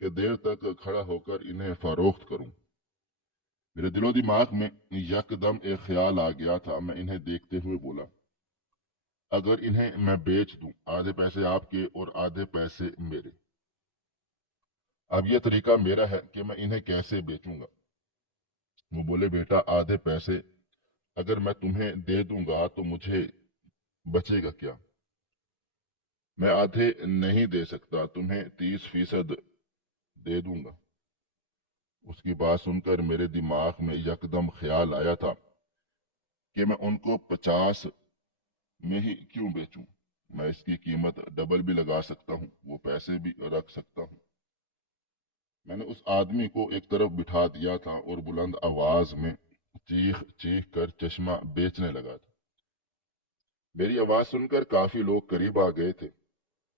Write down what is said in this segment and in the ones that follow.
کہ دیر تک کھڑا ہو کر انہیں فروخت کروں۔ میرے دل و دماغ میں یکدم ایک خیال آ گیا تھا۔ میں انہیں دیکھتے ہوئے بولا، اگر انہیں میں بیچ دوں، آدھے پیسے آپ کے اور آدھے پیسے میرے۔ اب یہ طریقہ میرا ہے کہ میں انہیں کیسے بیچوں گا؟ وہ بولے، بیٹا آدھے پیسے اگر میں تمہیں دے دوں گا تو مجھے بچے گا کیا؟ میں آدھے نہیں دے سکتا، تمہیں 30% دے دوں گا۔ اس کی بات سن کر میرے دماغ میں یکدم خیال آیا تھا کہ میں ان کو 50 میں ہی کیوں بیچوں؟ میں اس کی قیمت ڈبل بھی لگا سکتا ہوں، وہ پیسے بھی رکھ سکتا ہوں۔ میں نے اس آدمی کو ایک طرف بٹھا دیا تھا اور بلند آواز میں چیخ چیخ کر چشمہ بیچنے لگا تھا۔ میری آواز سن کر کافی لوگ قریب آ گئے تھے۔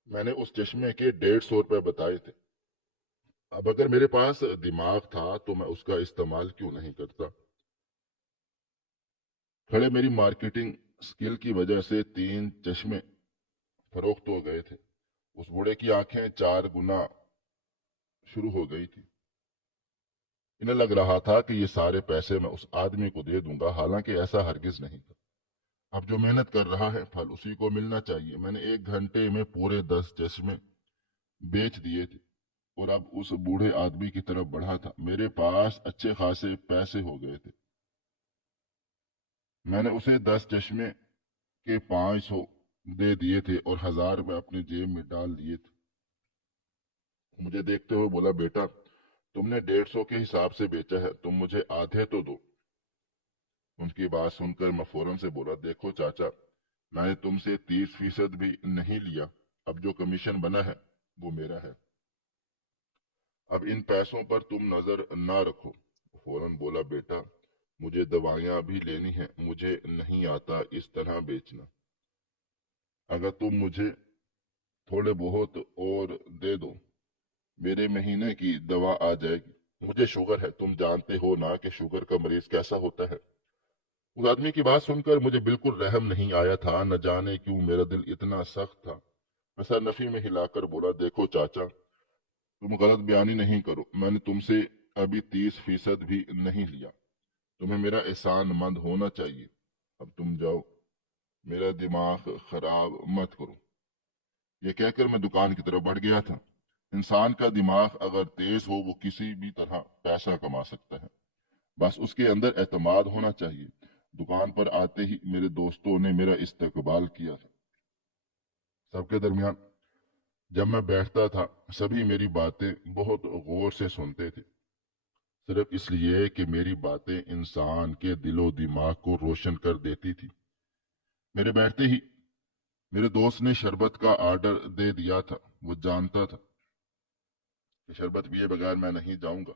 میں نے اس چشمے کے 150 روپے بتائے تھے۔ اب اگر میرے پاس دماغ تھا تو میں اس کا استعمال کیوں نہیں کرتا؟ کھڑے میری مارکیٹنگ سکل کی وجہ سے 3 چشمے فروخت ہو گئے تھے۔ اس بوڑھے کی آنکھیں 4 گنا شروع ہو گئی تھی۔ انہیں لگ رہا تھا کہ یہ سارے پیسے میں اس آدمی کو دے دوں گا، حالانکہ ایسا ہرگز نہیں تھا۔ اب جو محنت کر رہا ہے پھل اسی کو ملنا چاہیے۔ میں نے 1 گھنٹے میں پورے 10 چشمے بیچ دیے تھے اور اب اس بوڑھے آدمی کی طرف بڑھا تھا۔ میرے پاس اچھے خاصے پیسے ہو گئے تھے۔ میں نے اسے 10 چشمے کے 500 دے دیے تھے اور 1000 میں اپنی جیب میں ڈال دیے تھے۔ مجھے دیکھتے ہوئے بولا، بیٹا تم نے 150 کے حساب سے بیچا ہے، تم مجھے آدھے تو دو۔ ان کی بات سن کر میں فوراً سے بولا، دیکھو چاچا، میں نے تم سے 30% بھی نہیں لیا، اب جو کمیشن بنا ہے وہ میرا ہے، اب ان پیسوں پر تم نظر نہ رکھو۔ فوراً بولا، بیٹا مجھے دوائیاں بھی لینی ہیں، مجھے نہیں آتا اس طرح بیچنا، اگر تم مجھے تھوڑے بہت اور دے دو میرے مہینے کی دوا آ جائے گی۔ مجھے شوگر ہے، تم جانتے ہو نا کہ شوگر کا مریض کیسا ہوتا ہے۔ اس آدمی کی بات سن کر مجھے بالکل رحم نہیں آیا تھا، نہ جانے کیوں میرا دل اتنا سخت تھا۔ میں سر نفی میں ہلا کر بولا، دیکھو چاچا تم غلط بیانی نہیں کرو، میں نے تم سے ابھی 30% بھی نہیں لیا، تمہیں میرا احسان مند ہونا چاہیے، اب تم جاؤ، میرا دماغ خراب مت کرو۔ یہ کہہ کر میں دکان کی طرف بڑھ گیا تھا۔ انسان کا دماغ اگر تیز ہو وہ کسی بھی طرح پیسہ کما سکتا ہے، بس اس کے اندر اعتماد ہونا چاہیے۔ دکان پر آتے ہی میرے دوستوں نے میرا استقبال کیا تھا۔ سب کے درمیان جب میں بیٹھتا تھا سبھی میری باتیں بہت غور سے سنتے تھے، صرف اس لیے کہ میری باتیں انسان کے دل و دماغ کو روشن کر دیتی تھی۔ میرے بیٹھتے ہی میرے دوست نے شربت کا آرڈر دے دیا تھا۔ وہ جانتا تھا کہ شربت پیے بغیر میں نہیں جاؤں گا۔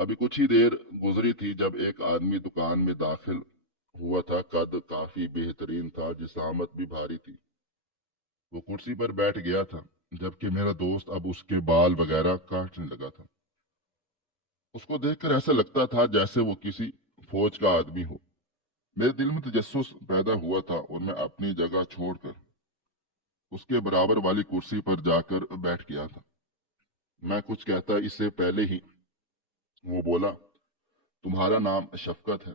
ابھی کچھ ہی دیر گزری تھی جب ایک آدمی دکان میں داخل ہوا تھا۔ قد کافی بہترین تھا، جسامت بھی بھاری تھی۔ وہ کرسی پر بیٹھ گیا تھا جبکہ میرا دوست اب اس کے بال وغیرہ کاٹنے لگا تھا۔ اس کو دیکھ کر ایسا لگتا تھا جیسے وہ کسی فوج کا آدمی ہو۔ میرے دل میں تجسس پیدا ہوا تھا اور میں اپنی جگہ چھوڑ کر اس کے برابر والی کرسی پر جا کر بیٹھ گیا تھا۔ میں کچھ کہتا اس سے پہلے ہی وہ بولا، تمہارا نام شفقت ہے؟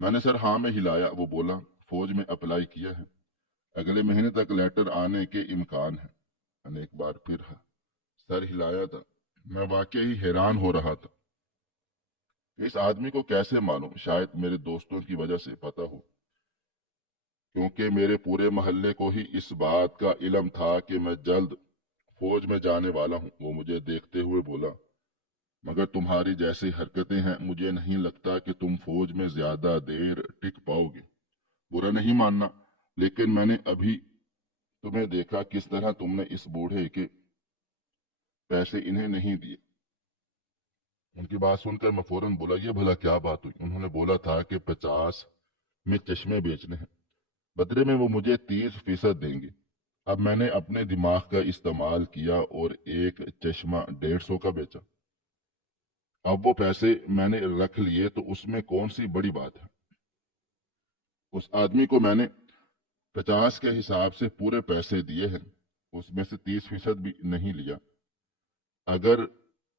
میں نے سر ہاں میں ہلایا۔ وہ بولا، فوج میں اپلائی کیا ہے، اگلے مہینے تک لیٹر آنے کے امکان ہے۔ میں نے ایک بار پھر سر ہلایا تھا۔ میں واقعی حیران ہو رہا تھا اس آدمی کو کیسے معلوم، شاید میرے دوستوں کی وجہ سے پتہ ہو، کیونکہ میرے پورے محلے کو ہی اس بات کا علم تھا کہ میں جلد فوج میں جانے والا ہوں۔ وہ مجھے دیکھتے ہوئے بولا، مگر تمہاری جیسی حرکتیں ہیں مجھے نہیں لگتا کہ تم فوج میں زیادہ دیر ٹک پاؤ گے۔ برا نہیں ماننا، لیکن میں نے ابھی تمہیں دیکھا کس طرح تم نے اس بوڑھے کے پیسے انہیں نہیں دیے۔ ان کی بات سن کر میں فوراً بولا، یہ بھلا کیا بات ہوئی؟ انہوں نے بولا تھا کہ 50 میں چشمے بیچنے ہیں، بدلے میں وہ مجھے 30% دیں گے۔ اب میں نے اپنے دماغ کا استعمال کیا اور ایک چشمہ 150 کا بیچا۔ اب وہ پیسے میں نے رکھ لیے تو اس میں کون سی بڑی بات ہے؟ اس آدمی کو میں نے 50 کے حساب سے پورے پیسے دیے ہیں، اس میں سے 30% بھی نہیں لیا۔ اگر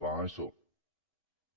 500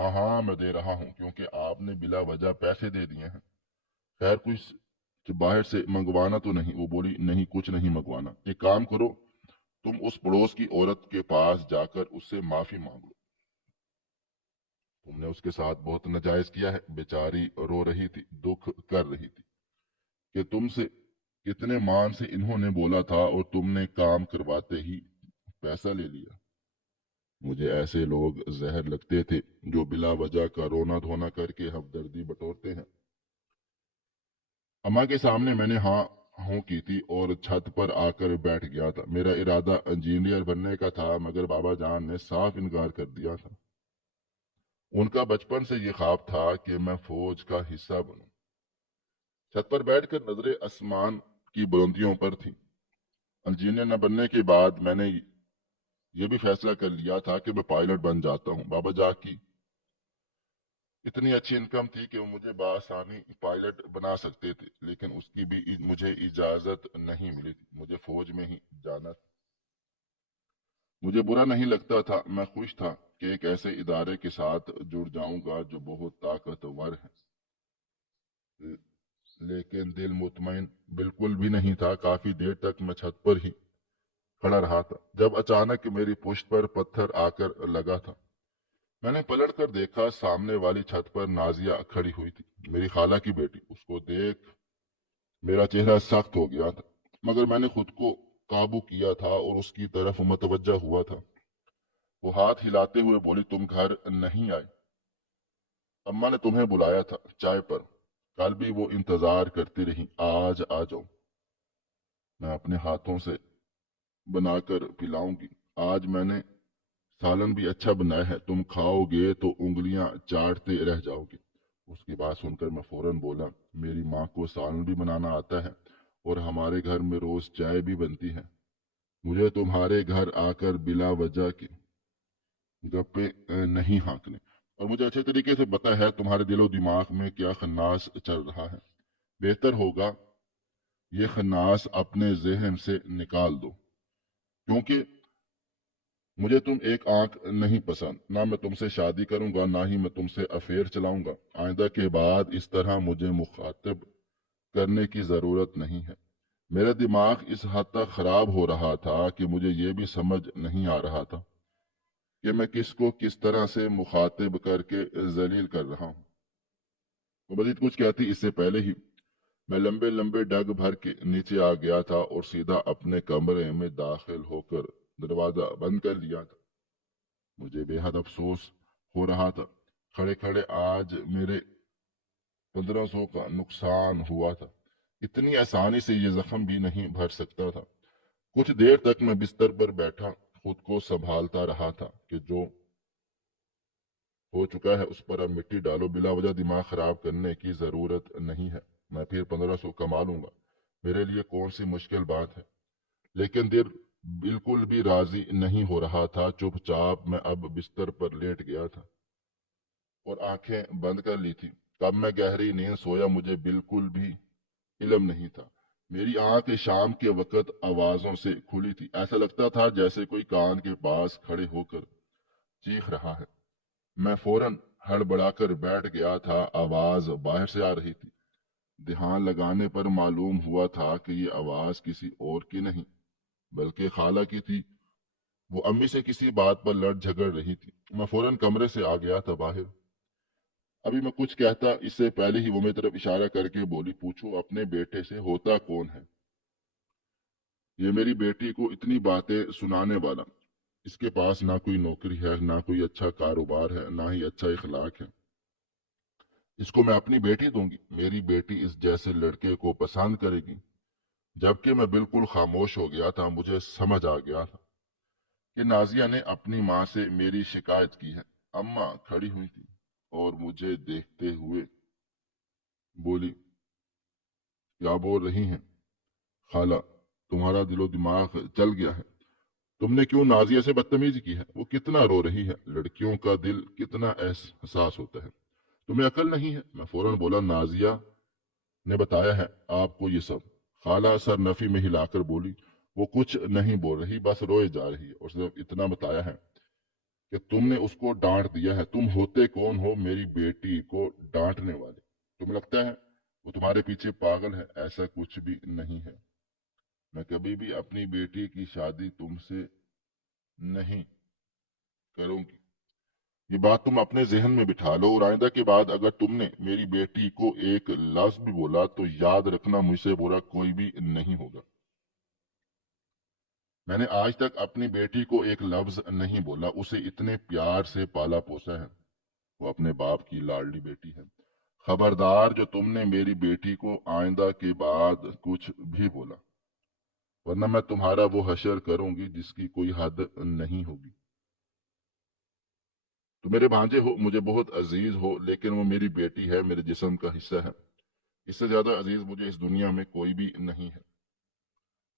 ہاں ہاں میں دے رہا ہوں، کیونکہ آپ نے بلا وجہ پیسے دے دیے ہیں۔ خیر کچھ باہر سے منگوانا تو نہیں؟ وہ بولی نہیں کچھ نہیں منگوانا، ایک کام کرو، تم اس پڑوس کی عورت کے پاس جا کر اس سے معافی مانگ لو، تم نے اس کے ساتھ بہت ناجائز کیا ہے۔ بیچاری رو رہی تھی، دکھ کر رہی تھی کہ تم سے کتنے مان سے انہوں نے بولا تھا اور تم نے کام کرواتے ہی پیسہ لے لیا۔ مجھے ایسے لوگ زہر لگتے تھے جو بلا وجہ کا رونا دھونا کر کے ہمدردی بٹورتے ہیں۔ اماں کے سامنے میں نے ہاں ہوں کی تھی اور چھت پر آ کر بیٹھ گیا تھا۔ میرا ارادہ انجینئر بننے کا تھا، مگر بابا جان نے صاف انکار کر دیا تھا۔ ان کا بچپن سے یہ خواب تھا کہ میں فوج کا حصہ بنوں۔ چھت پر بیٹھ کر نظریں آسمان کی بلندیوں پر تھی۔ انجینئر نہ بننے کے بعد میں نے یہ بھی فیصلہ کر لیا تھا کہ میں پائلٹ بن جاتا ہوں۔ بابا جان کی اتنی اچھی انکم تھی کہ وہ مجھے بآسانی پائلٹ بنا سکتے تھے، لیکن اس کی بھی مجھے اجازت نہیں ملی تھی۔ مجھے فوج میں ہی جانا تھا۔ مجھے برا نہیں لگتا تھا، میں خوش تھا کہ ایک ایسے ادارے کے ساتھ جڑ جاؤں گا جو بہت طاقتور ہے، لیکن دل مطمئن بالکل بھی نہیں تھا۔ کافی دیر تک میں چھت پر ہی کھڑا رہا تھا، جب اچانک میری پشت پر پتھر آ کر لگا تھا۔ میں نے پلٹ کر دیکھا، سامنے والی چھت پر نازیہ کھڑی ہوئی تھی، میری خالہ کی بیٹی۔ اس کو دیکھ میرا چہرہ سخت ہو گیا تھا، مگر میں نے خود کو قابو کیا تھا اور اس کی طرف متوجہ ہوا تھا۔ وہ ہاتھ ہلاتے ہوئے بولی تم گھر نہیں آئے؟ اماں نے تمہیں بلایا تھا چائے پر، کل بھی وہ انتظار کرتی رہی، آج آ جاؤ، میں اپنے ہاتھوں سے بنا کر پلاؤں گی۔ آج میں نے سالن بھی اچھا بنایا ہے، تم کھاؤ گے تو انگلیاں چاٹتے رہ جاؤ گے۔ اس کی بات سن کر میں فوراً بولا میری ماں کو سالن بھی بنانا آتا ہے اور ہمارے گھر میں روز چائے بھی بنتی ہے، مجھے تمہارے گھر آ کر بلا وجہ کے گپے نہیں ہانکنے، اور مجھے اچھے طریقے سے پتہ ہے تمہارے دل و دماغ میں کیا خناس چل رہا ہے۔ بہتر ہوگا یہ خناس اپنے ذہن سے نکال دو، کیونکہ مجھے تم ایک آنکھ نہیں پسند، نہ میں تم سے شادی کروں گا، نہ ہی میں تم سے افیئر چلاؤں گا۔ آئندہ کے بعد اس طرح مجھے مخاطب کرنے کی ضرورت نہیں ہے۔ میرا دماغ اس حد تک خراب ہو رہا تھا کہ مجھے یہ بھی سمجھ نہیں آ رہا تھا کہ میں کس کو کس طرح سے مخاطب کر کے ذلیل کر رہا ہوں۔ وہ مزید کچھ کہتی اس سے پہلے ہی میں لمبے لمبے ڈگ بھر کے نیچے آ گیا تھا اور سیدھا اپنے کمرے میں داخل ہو کر دروازہ بند کر لیا تھا۔ مجھے بے حد افسوس ہو رہا تھا، کھڑے کھڑے آج میرے 1500 کا نقصان ہوا تھا، اتنی آسانی سے یہ زخم بھی نہیں بھر سکتا تھا۔ کچھ دیر تک میں بستر پر بیٹھا خود کو سنبھالتا رہا تھا کہ جو ہو چکا ہے اس پر اب مٹی ڈالو، بلا وجہ دماغ خراب کرنے کی ضرورت نہیں ہے، میں پھر 1500 کما لوں گا، میرے لیے کون سی مشکل بات ہے۔ لیکن دل بالکل بھی راضی نہیں ہو رہا تھا۔ چپ چاپ میں اب بستر پر لیٹ گیا تھا اور آنکھیں بند کر لی تھی۔ کب میں گہری نیند سویا مجھے بالکل بھی علم نہیں تھا۔ میری آنکھ شام کے وقت آوازوں سے کھلی تھی، ایسا لگتا تھا جیسے کوئی کان کے پاس کھڑے ہو کر چیخ رہا ہے۔ میں فوراً ہڑبڑا کر بیٹھ گیا تھا، آواز باہر سے آ رہی تھی۔ دھیان لگانے پر معلوم ہوا تھا کہ یہ آواز کسی اور کی نہیں بلکہ خالہ کی تھی۔ وہ امی سے کسی بات پر لڑ جھگڑ رہی تھی۔ میں فوراً کمرے سے آ گیا تھا باہر۔ ابھی میں کچھ کہتا اس سے پہلے ہی وہ میری طرف اشارہ کر کے بولی پوچھو اپنے بیٹے سے ہوتا کون ہے؟ یہ میری بیٹی کو اتنی باتیں سنانے والا، اس کے پاس نہ کوئی نوکری ہے، نہ کوئی اچھا کاروبار ہے، نہ ہی اچھا اخلاق ہے، اس کو میں اپنی بیٹی دوں گی؟ میری بیٹی اس جیسے لڑکے کو پسند کرے گی؟ جبکہ میں بالکل خاموش ہو گیا تھا، مجھے سمجھ آ گیا تھا کہ نازیہ نے اپنی ماں سے میری شکایت کی ہے۔ اماں کھڑی ہوئی تھی اور مجھے دیکھتے ہوئے بولی کیا بول رہی ہیں خالہ؟ تمہارا دل و دماغ چل گیا ہے؟ تم نے کیوں نازیہ سے بدتمیزی کی ہے؟ وہ کتنا رو رہی ہے، لڑکیوں کا دل کتنا حساس ہوتا ہے، تمہیں عقل نہیں ہے؟ میں فوراً بولا نازیہ نے بتایا ہے آپ کو یہ سب۔ خالہ سر نفی میں ہلا کر بولی وہ کچھ نہیں بول رہی، بس روئے جا رہی ہے اور صرف اتنا بتایا ہے کہ تم نے اس کو ڈانٹ دیا ہے؟ تم ہوتے کون ہو میری بیٹی کو ڈانٹنے والے؟ تمہیں لگتا ہے وہ تمہارے پیچھے پاگل ہے؟ ایسا کچھ بھی نہیں ہے۔ میں کبھی بھی اپنی بیٹی کی شادی تم سے نہیں کروں گی۔ یہ بات تم اپنے ذہن میں بٹھا لو، اور آئندہ کے بعد اگر تم نے میری بیٹی کو ایک لفظ بھی بولا تو یاد رکھنا مجھ سے برا کوئی بھی نہیں ہوگا۔ میں نے آج تک اپنی بیٹی کو ایک لفظ نہیں بولا، اسے اتنے پیار سے پالا پوسا ہے، وہ اپنے باپ کی لاڈلی بیٹی ہے۔ خبردار جو تم نے میری بیٹی کو آئندہ کے بعد کچھ بھی بولا، ورنہ میں تمہارا وہ حشر کروں گی جس کی کوئی حد نہیں ہوگی۔ تو میرے بھانجے ہو، مجھے بہت عزیز ہو، لیکن وہ میری بیٹی ہے، میرے جسم کا حصہ ہے۔ اس سے زیادہ عزیز مجھے اس دنیا میں کوئی بھی نہیں ہے۔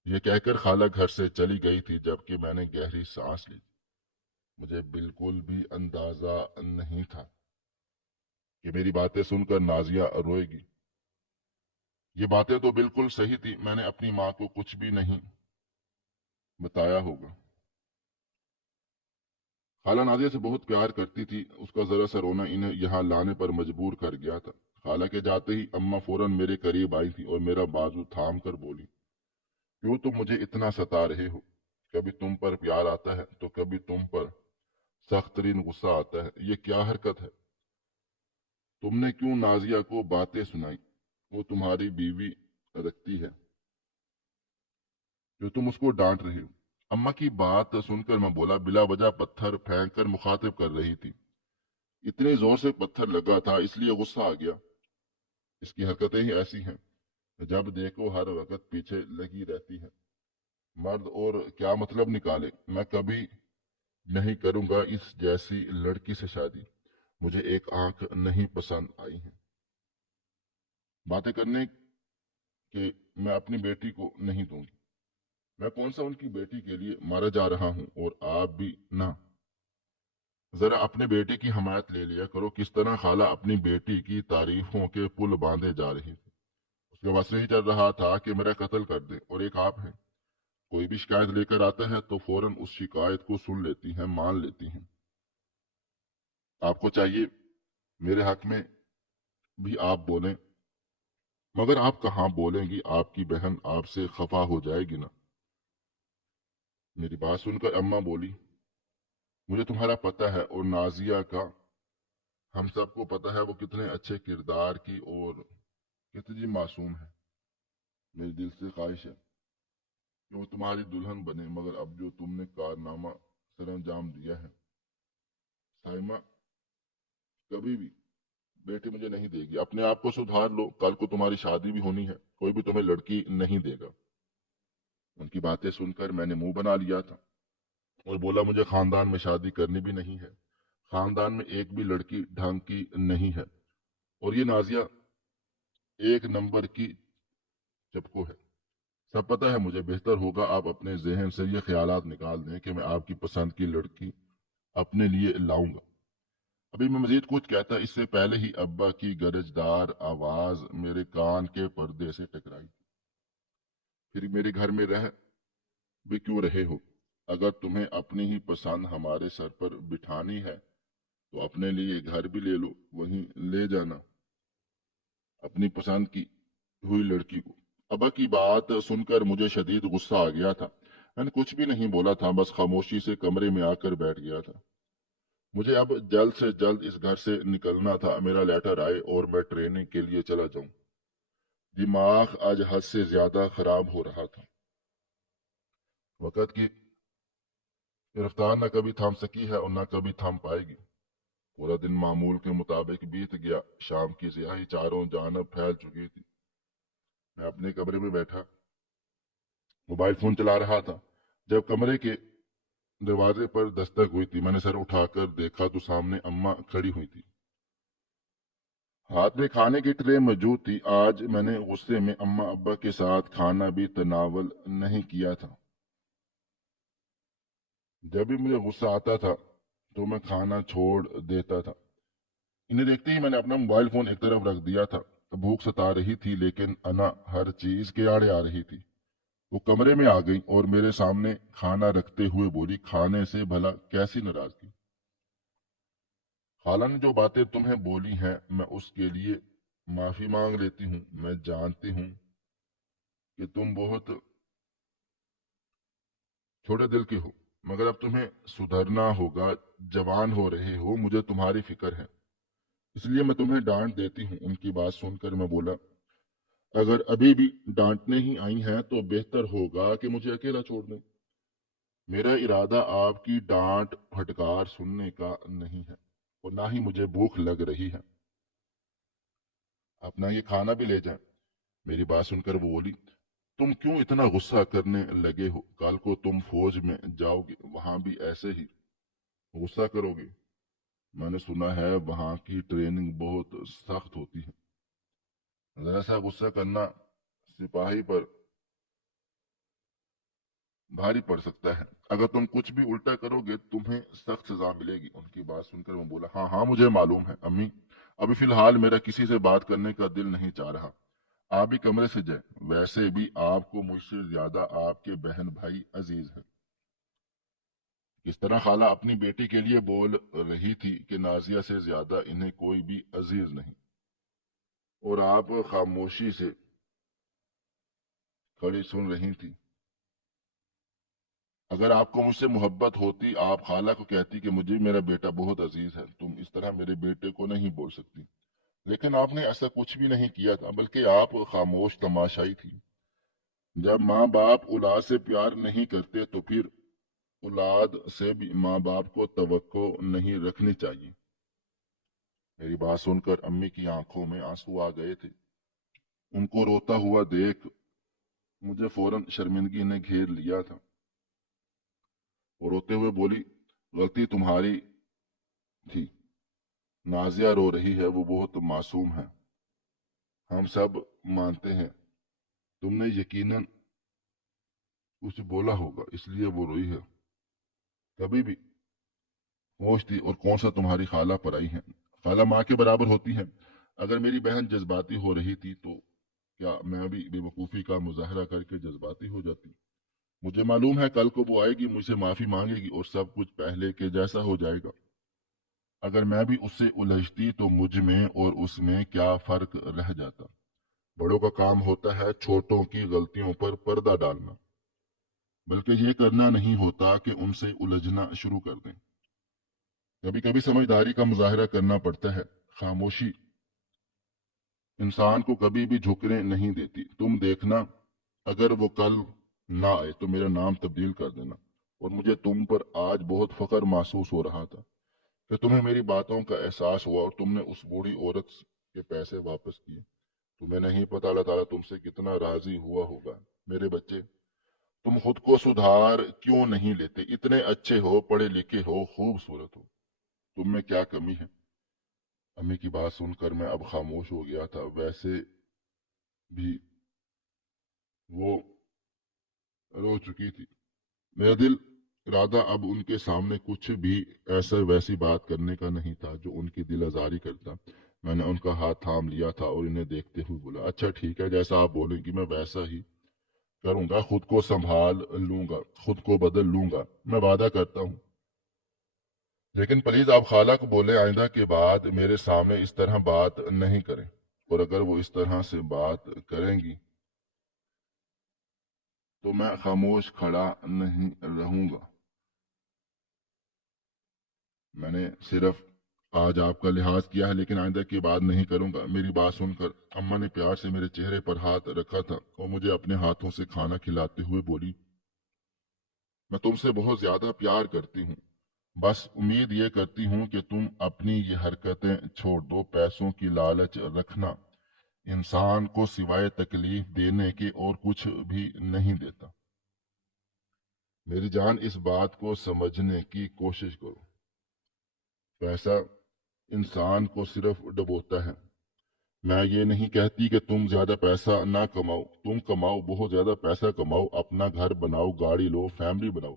یہ کہہ کر خالہ گھر سے چلی گئی تھی، جبکہ میں نے گہری سانس لی۔ مجھے بالکل بھی اندازہ نہیں تھا کہ میری باتیں سن کر نازیہ روئے گی۔ یہ باتیں تو بالکل صحیح تھی، میں نے اپنی ماں کو کچھ بھی نہیں بتایا ہوگا۔ خالہ نازیہ سے بہت پیار کرتی تھی، اس کا ذرا سا رونا انہیں یہاں لانے پر مجبور کر گیا تھا۔ خالہ کے جاتے ہی اماں فوراً میرے قریب آئی تھی اور میرا بازو تھام کر بولی، کیوں تم مجھے اتنا ستا رہے ہو؟ کبھی تم پر پیار آتا ہے تو کبھی تم پر سخت ترین غصہ آتا ہے، یہ کیا حرکت ہے؟ تم نے کیوں نازیہ کو باتیں سنائی؟ وہ تمہاری بیوی رکھتی ہے جو تم اس کو ڈانٹ رہے ہو۔ اماں کی بات سن کر میں بولا، بلا وجہ پتھر پھینک کر مخاطب کر رہی تھی، اتنے زور سے پتھر لگا تھا اس لیے غصہ آ گیا۔ اس کی حرکتیں ہی ایسی ہیں، جب دیکھو ہر وقت پیچھے لگی رہتی ہے۔ مرد اور کیا مطلب نکالے، میں کبھی نہیں کروں گا اس جیسی لڑکی سے شادی، مجھے ایک آنکھ نہیں پسند آئی ہیں۔ باتیں کرنے کہ میں اپنی بیٹی کو نہیں دوں گی، میں کون سا ان کی بیٹی کے لیے مارا جا رہا ہوں، اور آپ بھی نہ۔ ذرا اپنے بیٹے کی حمایت لے لیا کرو، کس طرح خالہ اپنی بیٹی کی تعریفوں کے پل باندھے جا رہی تھی۔ اس کے بس یہی چل رہا تھا کہ میرا قتل کر دے، اور ایک آپ ہیں، کوئی بھی شکایت لے کر آتا ہے تو فوراً اس شکایت کو سن لیتی ہیں، مان لیتی ہیں۔ آپ کو چاہیے میرے حق میں بھی آپ بولیں، مگر آپ کہاں بولیں گی، آپ کی بہن آپ سے خفا ہو جائے گی نا۔ میری بات سن کر اماں بولی، مجھے تمہارا پتہ ہے اور نازیہ کا، ہم سب کو پتہ ہے وہ کتنے اچھے کردار کی اور کتنی معصوم ہے۔ میری دل سے خواہش ہے کہ وہ تمہاری دلہن بنے، مگر اب جو تم نے کارنامہ سر انجام دیا ہے، سائمہ کبھی بھی بیٹی مجھے نہیں دے گی۔ اپنے آپ کو سدھار لو، کل کو تمہاری شادی بھی ہونی ہے، کوئی بھی تمہیں لڑکی نہیں دے گا۔ ان کی باتیں سن کر میں نے منہ بنا لیا تھا اور بولا، مجھے خاندان میں شادی کرنی بھی نہیں ہے، خاندان میں ایک بھی لڑکی ڈھنگ کی نہیں ہے، اور یہ نازیہ ایک نمبر کی چپکو ہے۔ سب پتہ ہے مجھے، بہتر ہوگا آپ اپنے ذہن سے یہ خیالات نکال دیں کہ میں آپ کی پسند کی لڑکی اپنے لیے لاؤں گا۔ ابھی میں مزید کچھ کہتا اس سے پہلے ہی ابا کی گرجدار آواز میرے کان کے پردے سے ٹکرائی، پھر میرے گھر میں رہ بھی کیوں رہے ہو؟ اگر تمہیں اپنی ہی پسند ہمارے سر پر بٹھانی ہے تو اپنے لیے گھر بھی لے لو، وہیں لے جانا اپنی پسند کی ہوئی لڑکی کو۔ ابا کی بات سن کر مجھے شدید غصہ آ گیا تھا، میں نے کچھ بھی نہیں بولا تھا، بس خاموشی سے کمرے میں آ کر بیٹھ گیا تھا۔ مجھے اب جلد سے جلد اس گھر سے نکلنا تھا، میرا لیٹر آئے اور میں ٹریننگ کے لیے چلا جاؤں۔ دماغ آج حد سے زیادہ خراب ہو رہا تھا۔ وقت کی رفتار نہ کبھی تھام سکی ہے اور نہ کبھی تھام پائے گی۔ پورا دن معمول کے مطابق بیت گیا، شام کی سیاہی چاروں جانب پھیل چکی تھی۔ میں اپنے کمرے میں بیٹھا موبائل فون چلا رہا تھا جب کمرے کے دروازے پر دستک ہوئی تھی۔ میں نے سر اٹھا کر دیکھا تو سامنے اماں کھڑی ہوئی تھی، ہاتھ میں کھانے کی ٹرے موجود تھی۔ آج میں نے غصے میں اماں ابا کے ساتھ کھانا بھی تناول نہیں کیا تھا۔ جب بھی مجھے غصہ آتا تھا تو میں کھانا چھوڑ دیتا تھا۔ انہیں دیکھتے ہی میں نے اپنا موبائل فون ایک طرف رکھ دیا تھا۔ بھوک ستا رہی تھی لیکن انا ہر چیز کے آڑے آ رہی تھی۔ وہ کمرے میں آ گئی اور میرے سامنے کھانا رکھتے ہوئے بولی، کھانے سے بھلا کیسی ناراضگی؟ خالہ نے جو باتیں تمہیں بولی ہیں میں اس کے لیے معافی مانگ لیتی ہوں۔ میں جانتی ہوں کہ تم بہت چھوٹے دل کے ہو، مگر اب تمہیں سدھرنا ہوگا، جوان ہو رہے ہو، مجھے تمہاری فکر ہے، اس لیے میں تمہیں ڈانٹ دیتی ہوں۔ ان کی بات سن کر میں بولا، اگر ابھی بھی ڈانٹنے ہی آئی ہیں تو بہتر ہوگا کہ مجھے اکیلا چھوڑ دیں۔ میرا ارادہ آپ کی ڈانٹ پھٹکار سننے کا نہیں ہے اور نہ ہی مجھے بھوک لگ رہی ہے، اپنا یہ کھانا بھی لے جائیں۔ میری بات سن کر وہ بولی، تم کیوں اتنا غصہ کرنے لگے ہو؟ کل کو تم فوج میں جاؤ گے، وہاں بھی ایسے ہی غصہ کرو گے؟ میں نے سنا ہے وہاں کی ٹریننگ بہت سخت ہوتی ہے، ذرا سا غصہ کرنا سپاہی پر بھاری پڑ سکتا ہے، اگر تم کچھ بھی الٹا کرو گے تمہیں سخت سزا ملے گی۔ ان کی بات سن کر میں بولا، ہاں ہاں مجھے معلوم ہے امی، ابھی فی الحال میرا کسی سے بات کرنے کا دل نہیں چاہ رہا، آپ بھی کمرے سے جائیں، ویسے بھی آپ کو مجھ سے زیادہ آپ کے بہن بھائی عزیز ہیں۔ اس طرح خالہ اپنی بیٹی کے لیے بول رہی تھی کہ نازیہ سے زیادہ انہیں کوئی بھی عزیز نہیں، اور آپ خاموشی سے کھڑی سن رہی تھی۔ اگر آپ کو مجھ سے محبت ہوتی آپ خالہ کو کہتی کہ مجھے میرا بیٹا بہت عزیز ہے، تم اس طرح میرے بیٹے کو نہیں بول سکتی، لیکن آپ نے ایسا کچھ بھی نہیں کیا تھا، بلکہ آپ خاموش تماشائی تھی۔ جب ماں باپ اولاد سے پیار نہیں کرتے تو پھر اولاد سے بھی ماں باپ کو توقع نہیں رکھنی چاہیے۔ میری بات سن کر امی کی آنکھوں میں آنسو آ گئے تھے۔ ان کو روتا ہوا دیکھ مجھے فوراً شرمندگی نے گھیر لیا تھا، اور روتے ہوئے بولی، غلطی تمہاری تھی، نازیہ رو رہی ہے، وہ بہت معصوم ہے، ہم سب مانتے ہیں، تم نے یقیناً کچھ بولا ہوگا اس لیے وہ روئی ہے، کبھی بھی ہوش تھی اور کون سا تمہاری خالہ پر آئی ہے، خالہ ماں کے برابر ہوتی ہے، اگر میری بہن جذباتی ہو رہی تھی تو کیا میں بھی بے وقوفی کا مظاہرہ کر کے جذباتی ہو جاتی؟ مجھے معلوم ہے کل کو وہ آئے گی، مجھ سے معافی مانگے گی اور سب کچھ پہلے کے جیسا ہو جائے گا۔ اگر میں بھی اس سے الجھتی تو مجھ میں اور اس میں کیا فرق رہ جاتا؟ بڑوں کا کام ہوتا ہے چھوٹوں کی غلطیوں پر پردہ ڈالنا، بلکہ یہ کرنا نہیں ہوتا کہ ان سے الجھنا شروع کر دیں۔ کبھی کبھی سمجھداری کا مظاہرہ کرنا پڑتا ہے، خاموشی انسان کو کبھی بھی جھکنے نہیں دیتی۔ تم دیکھنا اگر وہ کل نہ آئے تو میرا نام تبدیل کر دینا، اور مجھے تم پر آج بہت فخر محسوس ہو رہا تھا کہ تمہیں میری باتوں کا احساس ہوا اور تم نے اس بوڑھی عورت کے پیسے واپس کیے۔ تمہیں نہیں پتا اللہ تعالیٰ تم سے کتنا راضی ہوا ہوگا۔ میرے بچے، تم خود کو سدھار کیوں نہیں لیتے؟ اتنے اچھے ہو، پڑھے لکھے ہو، خوبصورت ہو، تم میں کیا کمی ہے؟ امی کی بات سن کر میں اب خاموش ہو گیا تھا، ویسے بھی وہ رو چکی تھی۔ میرا دل ارادہ اب ان کے سامنے کچھ بھی ایسا ویسی بات کرنے کا نہیں تھا جو ان کی دل آزاری کرتا۔ میں نے ان کا ہاتھ تھام لیا تھا اور انہیں دیکھتے ہوئے بولا، اچھا ٹھیک ہے، جیسا آپ بولیں گی میں ویسا ہی کروں گا، خود کو سنبھال لوں گا، خود کو بدل لوں گا، میں وعدہ کرتا ہوں۔ لیکن پلیز آپ خالہ کو بولیں آئندہ کے بعد میرے سامنے اس طرح بات نہیں کریں، اور اگر وہ اس طرح سے بات کریں گی تو میں خاموش کھڑا نہیں رہوں گا۔ میں نے صرف آج آپ کا لحاظ کیا ہے، لیکن آئندہ کی بات نہیں کروں گا۔ میری بات سن کر اماں نے پیار سے میرے چہرے پر ہاتھ رکھا تھا اور مجھے اپنے ہاتھوں سے کھانا کھلاتے ہوئے بولی، میں تم سے بہت زیادہ پیار کرتی ہوں، بس امید یہ کرتی ہوں کہ تم اپنی یہ حرکتیں چھوڑ دو۔ پیسوں کی لالچ رکھنا انسان کو سوائے تکلیف دینے کے اور کچھ بھی نہیں دیتا۔ میری جان، اس بات کو سمجھنے کی کوشش کرو، پیسہ انسان کو صرف ڈبوتا ہے۔ میں یہ نہیں کہتی کہ تم زیادہ پیسہ نہ کماؤ، تم کماؤ، بہت زیادہ پیسہ کماؤ، اپنا گھر بناؤ، گاڑی لو، فیملی بناؤ،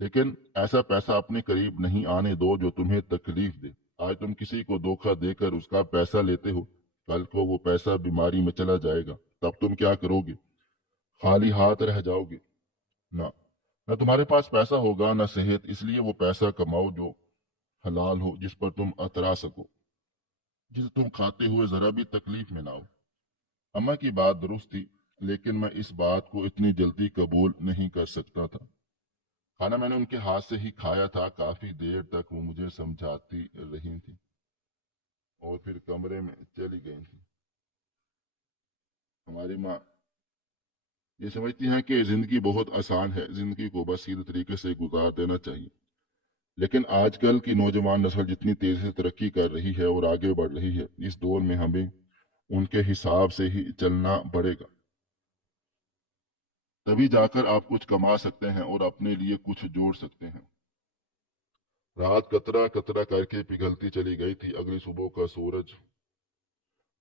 لیکن ایسا پیسہ اپنے قریب نہیں آنے دو جو تمہیں تکلیف دے۔ آج تم کسی کو دھوکہ دے کر اس کا پیسہ لیتے ہو، کل کو وہ پیسہ بیماری میں چلا جائے گا، تب تم کیا کرو گے؟ خالی ہاتھ رہ جاؤ گے؟ نہ تمہارے پاس پیسہ ہوگا نہ صحت، اس لیے وہ پیسہ کماؤ جو حلال ہو جس پر تم اترا سکو، جسے تم کھاتے ہوئے ذرا بھی تکلیف میں نہ ہو۔ اماں کی بات درست تھی، لیکن میں اس بات کو اتنی جلدی قبول نہیں کر سکتا تھا۔ کھانا میں نے ان کے ہاتھ سے ہی کھایا تھا۔ کافی دیر تک وہ مجھے سمجھاتی رہی تھی اور پھر کمرے میں چلی گئی تھی۔ ہماری ماں یہ سمجھتی ہیں کہ زندگی بہت آسان ہے، زندگی کو بس سیدھے طریقے سے گزار دینا چاہیے۔ لیکن آج کل کی نوجوان نسل جتنی تیزی سے ترقی کر رہی ہے اور آگے بڑھ رہی ہے، اس دور میں ہمیں ان کے حساب سے ہی چلنا پڑے گا، تبھی جا کر آپ کچھ کما سکتے ہیں اور اپنے لیے کچھ جوڑ سکتے ہیں۔ رات قطرہ قطرہ کر کے پگھلتی چلی گئی تھی۔ اگلی صبح کا سورج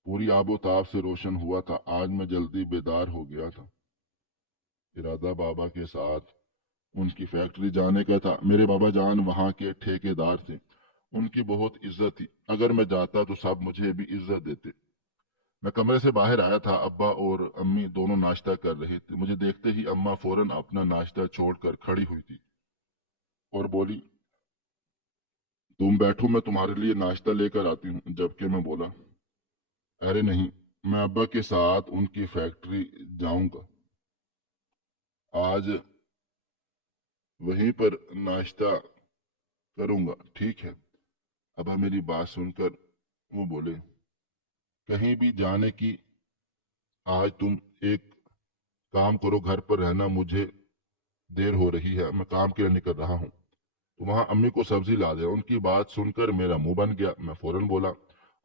پوری آب و تاب سے روشن ہوا تھا۔ آج میں جلدی بیدار ہو گیا تھا۔ ارادہ بابا کے ساتھ ان کی فیکٹری جانے کا تھا۔ میرے بابا جان وہاں کے ٹھیکے دار تھے، ان کی بہت عزت تھی۔ اگر میں جاتا تو سب مجھے بھی عزت دیتے۔ میں کمرے سے باہر آیا تھا، ابا اور امی دونوں ناشتہ کر رہے تھے۔ مجھے دیکھتے ہی اماں فوراً اپنا ناشتہ چھوڑ کر کھڑی ہوئی تھی اور بولی، تم بیٹھو، میں تمہارے لیے ناشتہ لے کر آتی ہوں۔ جبکہ میں بولا، ارے نہیں، میں ابا کے ساتھ ان کی فیکٹری جاؤں گا، آج وہیں پر ناشتہ کروں گا، ٹھیک ہے؟ ابا میری بات سن کر وہ بولے، کہیں بھی جانے کی آج تم ایک کام کرو، گھر پر رہنا، مجھے دیر ہو رہی ہے، میں کام کے لیے نکل رہا ہوں، تو وہاں امی کو سبزی لا دے۔ ان کی بات سن کر میرا منہ بن گیا۔ میں فوراً بولا،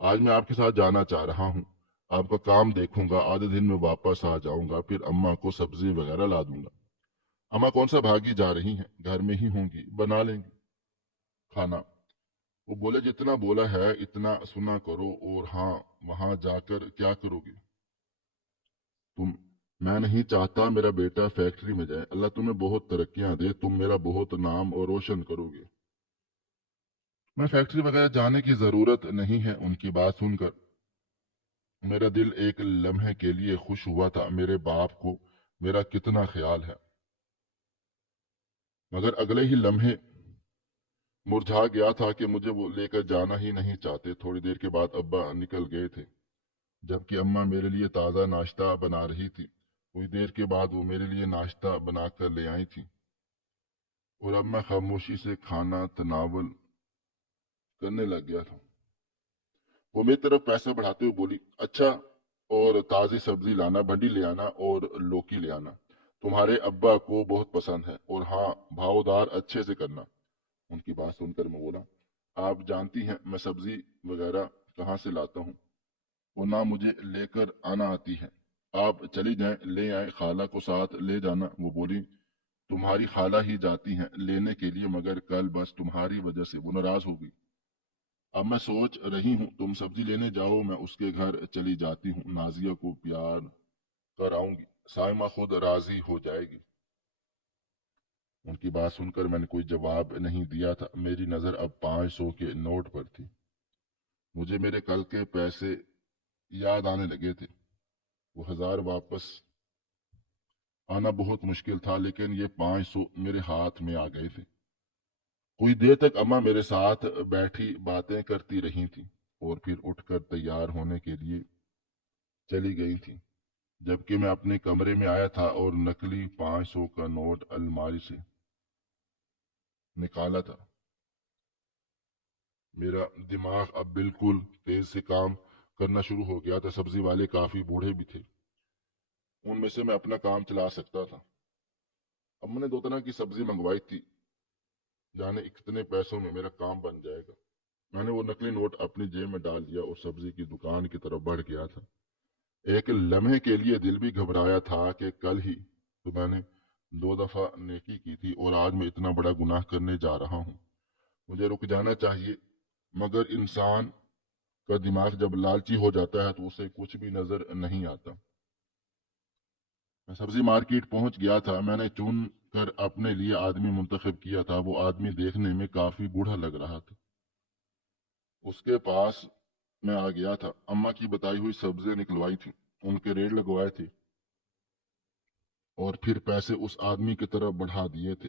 آج میں آپ کے ساتھ جانا چاہ رہا ہوں، آپ کا کام دیکھوں گا، آدھے دن میں واپس آ جاؤں گا، پھر اماں کو سبزی وغیرہ لا دوں گا۔ اماں کون سا بھاگی جا رہی ہیں، گھر میں ہی ہوں گی، بنا لیں گی کھانا۔ وہ بولے، جتنا بولا ہے اتنا سنا کرو، اور ہاں، وہاں جا کر کیا کرو گے تم؟ میں نہیں چاہتا میرا بیٹا فیکٹری میں جائے، اللہ تمہیں بہت ترقیاں دے، تم میرا بہت نام اور روشن کرو گے۔ میں فیکٹری وغیرہ جانے کی ضرورت نہیں ہے۔ ان کی بات سن کر میرا دل ایک لمحے کے لیے خوش ہوا تھا، میرے باپ کو میرا کتنا خیال ہے، مگر اگلے ہی لمحے مرجھا گیا تھا کہ مجھے وہ لے کر جانا ہی نہیں چاہتے۔ تھوڑی دیر کے بعد ابا نکل گئے تھے، جبکہ اماں میرے لیے تازہ ناشتہ بنا رہی تھی۔ کچھ دیر کے بعد وہ میرے لیے ناشتہ بنا کر لے آئی تھی، اور اب میں خاموشی سے کھانا تناول کرنے لگ گیا تھا۔ وہ میری طرف پیسہ بڑھاتے ہوئے بولی، اچھا، اور تازی سبزی لانا، بھنڈی لے آنا اور لوکی لے آنا، تمہارے ابا کو بہت پسند ہے، اور ہاں، بھاؤدار اچھے سے کرنا۔ ان کی بات سن کر میں بولا، آپ جانتی ہیں میں سبزی وغیرہ کہاں سے لاتا ہوں، وہ نہ مجھے لے کر آنا آتی ہے، آپ چلی جائیں، لے آئیں، خالہ کو ساتھ لے جانا۔ وہ بولی، تمہاری خالہ ہی جاتی ہیں لینے کے لیے، مگر کل بس تمہاری وجہ سے وہ ناراض ہو گئی۔ اب میں سوچ رہی ہوں تم سبزی لینے جاؤ، میں اس کے گھر چلی جاتی ہوں، نازیہ کو پیار کر آؤں گی، سائمہ خود راضی ہو جائے گی۔ ان کی بات سن کر میں نے کوئی جواب نہیں دیا تھا۔ میری نظر اب 500 کے نوٹ پر تھی۔ مجھے میرے کل کے پیسے یاد آنے لگے تھے۔ وہ 1000 واپس آنا بہت مشکل تھا، لیکن یہ 500 میرے ہاتھ میں آ گئے تھے۔ کچھ دیر تک اماں میرے ساتھ بیٹھی باتیں کرتی رہی تھی، اور پھر اٹھ کر تیار ہونے کے لیے چلی گئی تھی، جبکہ میں اپنے کمرے میں آیا تھا اور نقلی 500 کا نوٹ الماری سے نکالا تھا۔ میرا دماغ اب بالکل تیز سے کام کرنا شروع ہو گیا تھا۔ سبزی والے کافی بوڑھے بھی تھے، ان میں سے میں اپنا کام چلا سکتا تھا۔ اب میں نے 2 طرح کی سبزی منگوائی تھی، جانے کتنے پیسوں میں میرا کام بن جائے گا۔ میں نے وہ نقلی نوٹ اپنی جیب میں ڈال دیا اور سبزی کی دکان کی طرف بڑھ گیا تھا۔ ایک لمحے کے لیے دل بھی گھبرایا تھا کہ کل ہی تو میں نے 2 دفعہ نیکی کی تھی، اور آج میں اتنا بڑا گناہ کرنے جا رہا ہوں۔ مجھے رک جانا چاہیے، مگر انسان کا دماغ جب لالچی ہو جاتا ہے تو اسے کچھ بھی نظر نہیں آتا۔ میں سبزی مارکیٹ پہنچ گیا تھا۔ میں نے چن کر اپنے لیے آدمی منتخب کیا تھا۔ وہ آدمی دیکھنے میں کافی بوڑھا لگ رہا تھا۔ اس کے پاس میں آ گیا تھا۔ اماں کی بتائی ہوئی سبزیاں نکلوائی تھی، ان کے ریٹ لگوائے تھے، اور پھر پیسے اس آدمی کی طرف بڑھا دیے تھے۔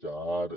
4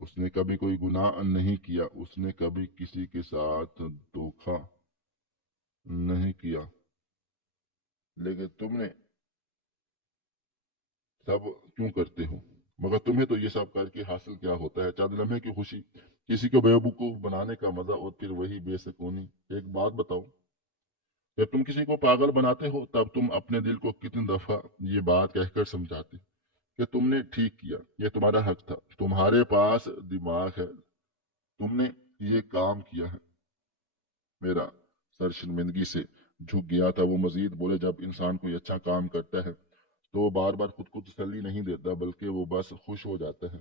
اس نے کبھی کوئی گناہ نہیں کیا، اس نے کبھی کسی کے ساتھ دھوکا نہیں کیا، لیکن تم نے سب کیوں کرتے ہو؟ مگر تمہیں تو یہ سب کر کے حاصل کیا ہوتا ہے؟ چند لمحے کی خوشی، کسی کو بیوقوف بنانے کا مزہ، اور پھر وہی بے سکونی۔ ایک بات بتاؤ، جب تم کسی کو پاگل بناتے ہو تب تم اپنے دل کو کتنی دفعہ یہ بات کہہ کر سمجھاتے کہ تم نے ٹھیک کیا، یہ تمہارا حق تھا، تمہارے پاس دماغ ہے، تم نے یہ کام کیا ہے؟ میرا سر شرمندگی سے جھک گیا تھا۔ وہ مزید بولے، جب انسان کوئی اچھا کام کرتا ہے تو وہ بار بار خود کو تسلی نہیں دیتا، بلکہ وہ بس خوش ہو جاتا ہے،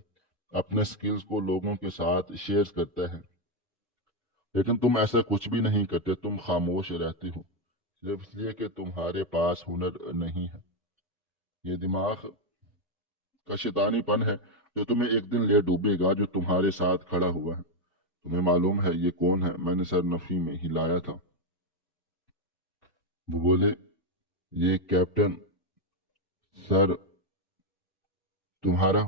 اپنے سکلز کو لوگوں کے ساتھ شیئر کرتا ہے۔ لیکن تم ایسا کچھ بھی نہیں کرتے، تم خاموش رہتے ہو، صرف اس لیے کہ تمہارے پاس ہنر نہیں ہے۔ یہ دماغ کا شیطانی پن ہے جو تمہیں ایک دن لے ڈوبے گا، جو تمہارے ساتھ کھڑا ہوا ہے۔ تمہیں معلوم ہے یہ کون ہے؟ میں نے سر نفی میں ہلایا تھا۔ وہ بولے، یہ کیپٹن سر، تمہارا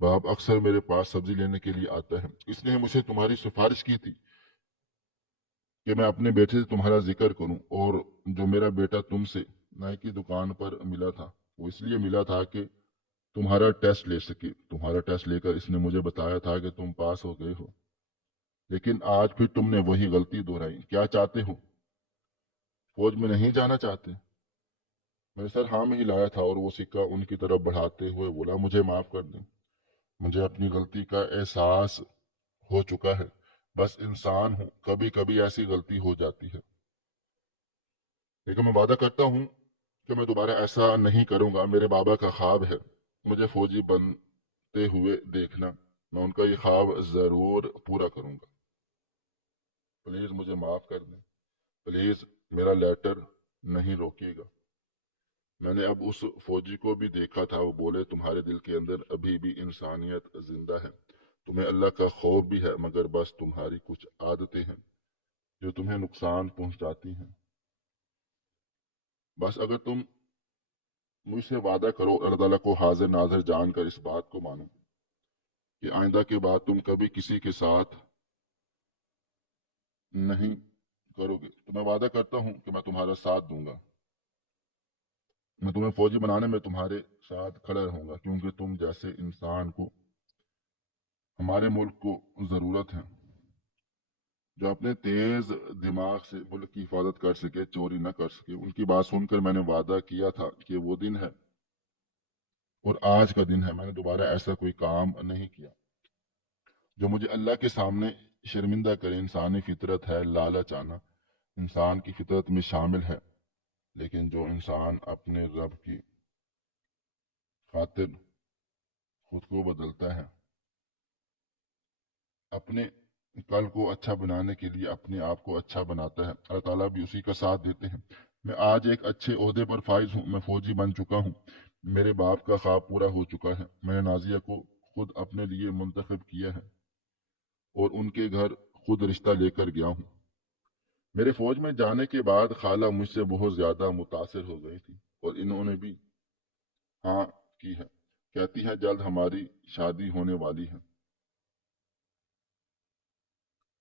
باپ اکثر میرے پاس سبزی لینے کے لیے آتا ہے، اس نے مجھے تمہاری سفارش کی تھی کہ میں اپنے بیٹے سے تمہارا ذکر کروں، اور جو میرا بیٹا تم سے نائی کی دکان پر ملا تھا وہ اس لیے ملا تھا کہ تمہارا ٹیسٹ لے سکے۔ تمہارا ٹیسٹ لے کر اس نے مجھے بتایا تھا کہ تم پاس ہو گئے ہو، لیکن آج پھر تم نے وہی غلطی دہرائی۔ کیا چاہتے ہو؟ فوج میں نہیں جانا چاہتے؟ میں نے سر ہاں میں ہی لایا تھا، اور وہ سکہ ان کی طرف بڑھاتے ہوئے بولا، مجھے معاف کر دیں، مجھے اپنی غلطی کا احساس ہو چکا ہے، بس انسان ہوں، کبھی کبھی ایسی غلطی ہو جاتی ہے، لیکن میں وعدہ کرتا ہوں کہ میں دوبارہ ایسا نہیں کروں گا۔ میرے بابا کا خواب ہے مجھے فوجی بنتے ہوئے دیکھنا، میں ان کا یہ خواب ضرور پورا کروں گا۔ پلیز مجھے معاف کر دیں، پلیز میرا لیٹر نہیں روکیے گا۔ میں نے اب اس فوجی کو بھی دیکھا تھا، وہ بولے، تمہارے دل کے اندر ابھی بھی انسانیت زندہ ہے، تمہیں اللہ کا خوف بھی ہے، مگر بس تمہاری کچھ عادتیں ہیں جو تمہیں نقصان پہنچاتی ہیں۔ بس اگر تم مجھ سے وعدہ کرو، اللہ تعالیٰ کو حاضر ناظر جان کر اس بات کو مانو کہ آئندہ کے بعد تم کبھی کسی کے ساتھ نہیں کرو گے، تو میں وعدہ کرتا ہوں کہ میں تمہارا ساتھ دوں گا، میں تمہیں فوجی بنانے میں تمہارے ساتھ کھڑا رہوں گا، کیونکہ تم جیسے انسان کو ہمارے ملک کو ضرورت ہے، جو اپنے تیز دماغ سے ملک کی حفاظت کر سکے، چوری نہ کر سکے۔ ان کی بات سن کر میں نے وعدہ کیا تھا کہ وہ دن ہے اور آج کا دن ہے، میں نے دوبارہ ایسا کوئی کام نہیں کیا جو مجھے اللہ کے سامنے شرمندہ کرے۔ انسانی فطرت ہے لالچ آنا، انسان کی فطرت میں شامل ہے، لیکن جو انسان اپنے رب کی خاطر خود کو بدلتا ہے، اپنے کل کو اچھا بنانے کے لیے اپنے آپ کو اچھا بناتا ہے، اللہ تعالیٰ بھی اسی کا ساتھ دیتے ہیں۔ میں آج ایک اچھے عہدے پر فائز ہوں، میں فوجی بن چکا ہوں، میرے باپ کا خواب پورا ہو چکا ہے، میں نے نازیہ کو خود اپنے لیے منتخب کیا ہے اور ان کے گھر خود رشتہ لے کر گیا ہوں۔ میرے فوج میں جانے کے بعد خالہ مجھ سے بہت زیادہ متاثر ہو گئی تھی، اور انہوں نے بھی ہاں کی ہے، کہتی ہے جلد ہماری شادی ہونے والی ہے۔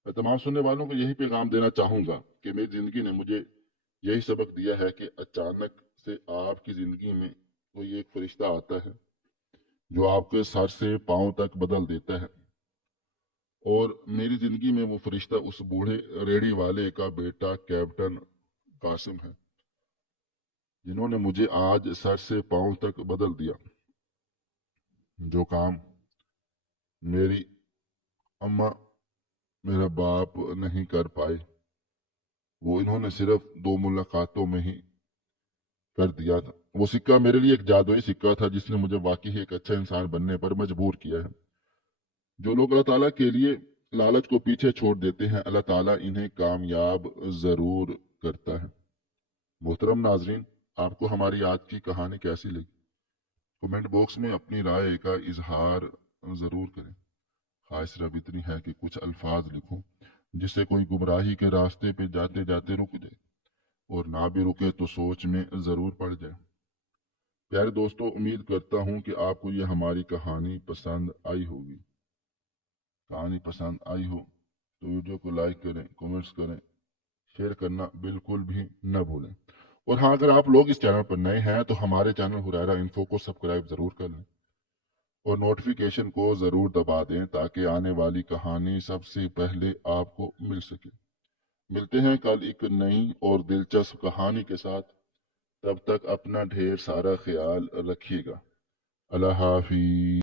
میں تمام سننے والوں کو یہی پیغام دینا چاہوں گا کہ میری زندگی نے مجھے یہی سبق دیا ہے کہ اچانک سے آپ کی زندگی میں کوئی ایک فرشتہ آتا ہے جو آپ کے سر سے پاؤں تک بدل دیتا ہے، اور میری زندگی میں وہ فرشتہ اس بوڑھے ریڑھی والے کا بیٹا کیپٹن قاسم ہے، جنہوں نے مجھے آج سر سے پاؤں تک بدل دیا۔ جو کام میری اماں، میرا باپ نہیں کر پائے، وہ انہوں نے صرف 2 ملاقاتوں میں ہی کر دیا تھا۔ وہ سکہ میرے لیے ایک جادوئی سکہ تھا جس نے مجھے واقعی ایک اچھا انسان بننے پر مجبور کیا ہے۔ جو لوگ اللہ تعالیٰ کے لیے لالچ کو پیچھے چھوڑ دیتے ہیں، اللہ تعالیٰ انہیں کامیاب ضرور کرتا ہے۔ محترم ناظرین، آپ کو ہماری آج کی کہانی کیسی لگی؟ کمنٹ باکس میں اپنی رائے کا اظہار ضرور کریں۔ خواہش صرف اتنی ہے کہ کچھ الفاظ لکھوں جس سے کوئی گمراہی کے راستے پہ جاتے جاتے رک جائے، اور نہ بھی رکے تو سوچ میں ضرور پڑ جائے۔ پیارے دوستو، امید کرتا ہوں کہ آپ کو یہ ہماری کہانی پسند آئی ہوگی۔ کہانی پسند آئی ہو تو ویڈیو کو لائک کریں، کمنٹس کریں، شیئر کرنا بالکل بھی نہ بھولیں۔ اور ہاں، اگر آپ لوگ اس چینل پر نئے ہیں تو ہمارے چینل ہریرا انفو کو سبسکرائب ضرور کر لیں اور نوٹیفیکیشن کو ضرور دبا دیں تاکہ آنے والی کہانی سب سے پہلے آپ کو مل سکے۔ ملتے ہیں کل ایک نئی اور دلچسپ کہانی کے ساتھ، تب تک اپنا ڈھیر سارا خیال رکھیے گا۔ اللہ حافظ۔